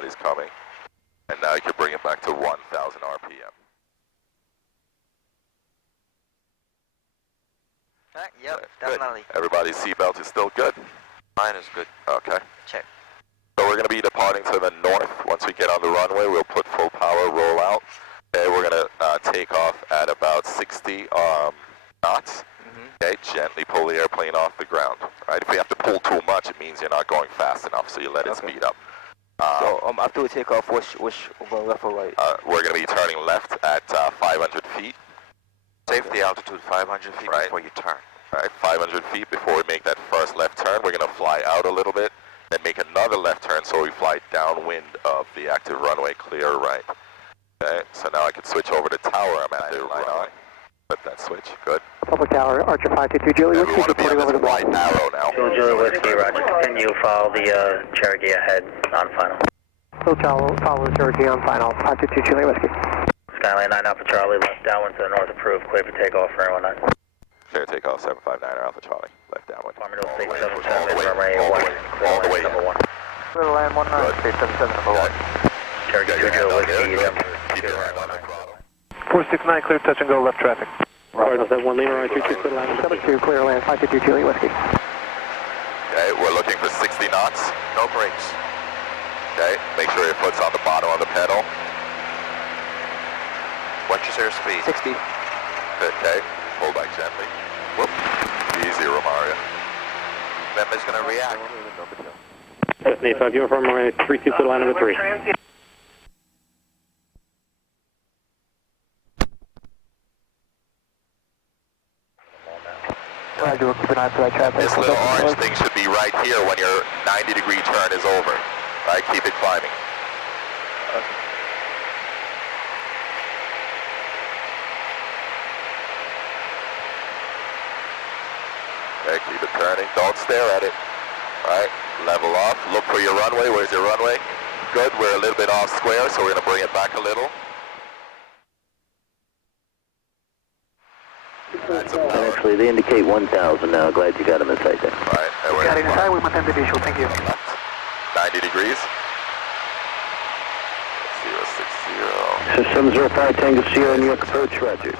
everybody's coming. And now you can bring it back to 1,000 RPM. Yep, Okay, definitely. Good. Everybody's seatbelt is still good? Mine is good. Okay. Check. So we're going to be departing to the north. Once we get on the runway, we'll put full power, roll out. Okay, we're going to take off at about 60 knots. Okay, gently pull the airplane off the ground. Right, if we have to pull too much, it means you're not going fast enough, so you let it speed up. After we take off, which left or right? We're going to be turning left at 500 feet. Safety altitude 500 feet Right. before you turn. Right, 500 feet before we make that first left turn. We're going to fly out a little bit, then make another left turn so we fly downwind of the active runway, clear right. Okay, so now I can switch over to tower. I'm at the runway. Put that switch, good. Public Tower, Archer 522, Julie Whiskey, We want to be reporting on over the this white arrow now. Julie Whiskey, roger. Continue, follow the Cherokee ahead on final. Still follow the Cherokee on final, 522, Julie Whiskey. Skyline 9 Alpha Charlie, left downwind to the north approved, clear for takeoff for everyone. Clear takeoff, 759 Alpha Charlie, left downwind. Farmingdale All the way, 677, runway all the 1, way, all the way. number 1. Clear to land 19, number 1. Cherokee 2 Julie Whiskey, you jump. Keep your hand on the throttle. 469, clear touch and go, left traffic. Right, that 1 Lima, right, 32, clear land. 72, clear land, 522, Julie Whiskey. Okay, we're looking for 60 knots, no brakes. Okay, make sure your foot's on the bottom of the pedal. What's your airspeed? 60. Okay, pull back gently. Whoop. Easy, Romario. Member's going to react. Cessna 5 uniform, runway 32, clear line number 3. Roger, keep an eye for that traffic. This little orange thing should be right here when your 90-degree turn is over. Right, keep it climbing. Okay, keep it turning. Don't stare at it. Right, level off. Look for your runway. Where's your runway? Good, we're a little bit off square, so we're going to bring it back a little. Actually, they indicate 1,000 now. Glad you got them in sight there. Right, and we're Got it going inside, we want them to visual, thank you. 90 degrees. 060. 705 Tango Sierra, New York approach, roger.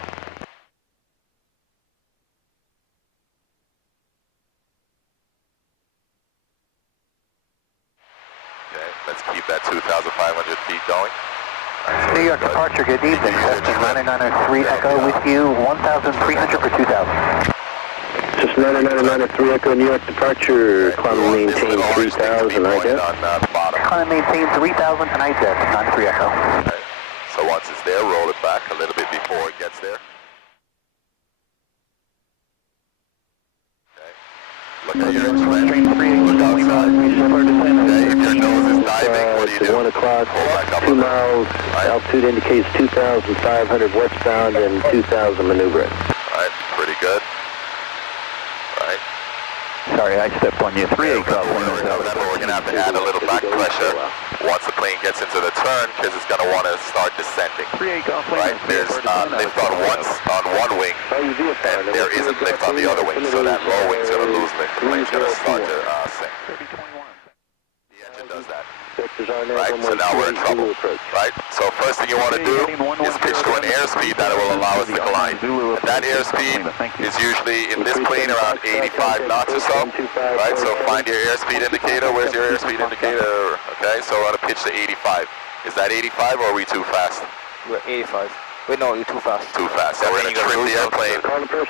Okay, let's keep that 2,500 feet going. Right, so New York good. departure, good evening. Cessna 993 Echo with you, 1,300 for 2,000. Cessna 993 Echo, New York departure. Climb and maintain 3,000, I guess. On the bottom. Climb maintain 3,000 tonight, 93 Echo. Okay. So once it's there, roll it back a little bit before it gets there. Okay. Look at your instrument. Look outside. Okay, if your nose is diving, what do you do? 1 o'clock, Pull back up 2 a little. miles, altitude indicates 2,500 westbound and 2,000 maneuvering. Right, pretty good. Right. Sorry, I stepped on you. 3-8 cross. Remember, we're going to have to add a little back pressure once the plane gets into the turn because it's going to want to start descending. 3-8 golf. Right, there's lift on one wing, and there isn't lift on the other wing, so that low wing's going to lose lift. The plane's going to start to sink. The engine does that. Right, so now we're in trouble. Right, so first thing you want to do is pitch to an airspeed that will allow us to glide. And that airspeed is usually in this plane around 85 knots or so. Right, so find your airspeed indicator. Where's your airspeed indicator? Okay, so we're going to pitch to 85. Is that 85 or are we too fast? We're 85. Wait, no, you're too fast. Too fast. So we're going to trim the airplane,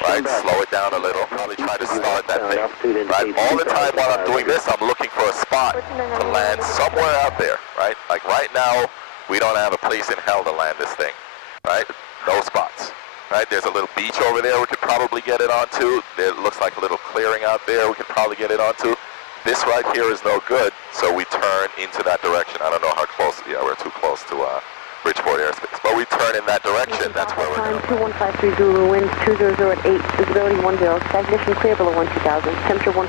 right, slow it down a little, probably try to start that thing. Right, all the time while I'm doing this, I'm looking for a spot to land somewhere out there, right? Like right now, we don't have a place in hell to land this thing, right? No spots, right? There's a little beach over there we could probably get it onto. There looks like a little clearing out there we could probably get it onto. This right here is no good, so we turn into that direction. I don't know how close, yeah, we're too close to Bridgeport airspace, but we turn in that direction. That's where we're going. 2153 Zulu, wind 200 at 8, visibility 10, stagnation clear below 12,000, temperature 15,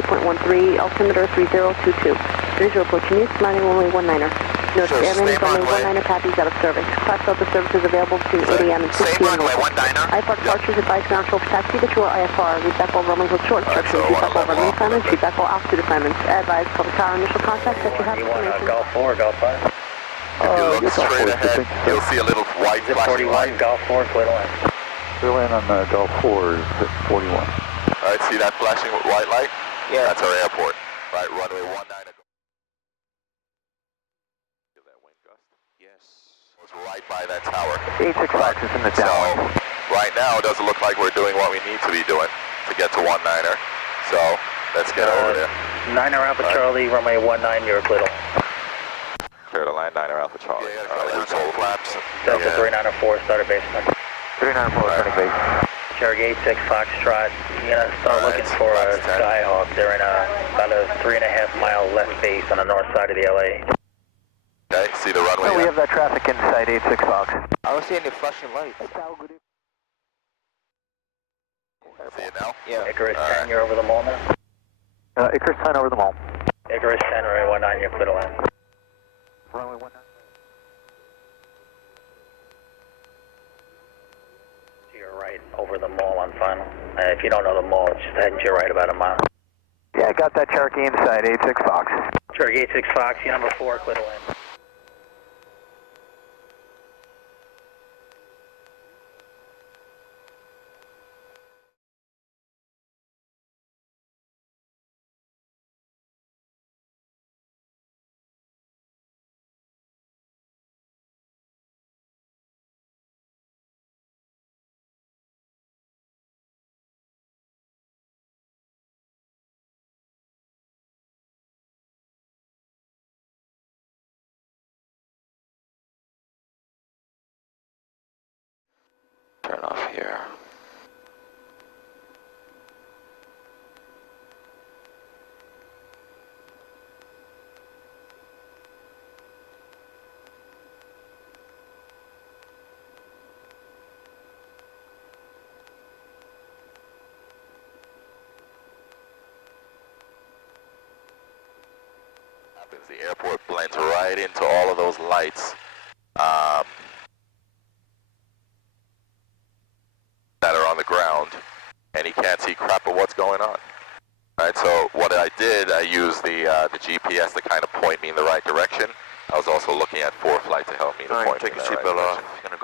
2.13, altimeter 3022. Visual approach, News, landing only 19er. Notice So airman same runway runway. 19er copies out of service. Class Delta services available between 8 a.m. and 6 Same p.m. runway, 19er. IFR departures advise ground control for taxi that you are IFR. Read back all runways with short Alright, instructions. so Read back all level runway off a assignments. little Read back all altitude assignments. Advise public tower initial contact that you have You want information. Golf 4 or Golf 5? If you look straight ahead, you'll see a little white Is it flashing 41, light. Golf 4, clear to land. Clear land on Gulf 4 is at 41. Alright, see that flashing white light? Yeah. That's our airport. Right, runway 19er. Feel that wind gust? Yes. It's right by that tower. 86 Fox is in the So, downwind. right now it doesn't look like we're doing what we need to be doing to get to 19er. So, let's get over there. 9er Alpha Charlie, runway 19, you're clear to land. Clear to land, 9er Alpha Charlie. Yeah, you gotta loose all flaps. Delta 394, started base. 394 starting base. Cherokee 86 Foxtrot, you're gonna start Alright, looking for a Fox 10. Skyhawk. They're in about a 3.5 mile left base on the north side of the LA. Okay, see the runway? Oh, we yet? have that traffic inside 86 Fox. I don't see any flashing lights. See it now? Yeah. Icarus 10, Alright. you're over the mall now? Icarus 10 over the mall. Icarus 10, runway 19, you're clear to land. Runway 19. To your right, over the mall on final. If you don't know the mall, it's just heading to your right about a mile. Yeah, I got that Cherokee inside 86 Fox. Cherokee 86 Fox, you number 4, clear to land. Turn off here. The airport blends right into all of those lights that are on the ground, and you can't see crap of what's going on. Alright, so what I did, I used the GPS to kind of point me in the right direction. I was also looking at preflight to help me to Alright, point take me your in the right seatbelt off. direction. You're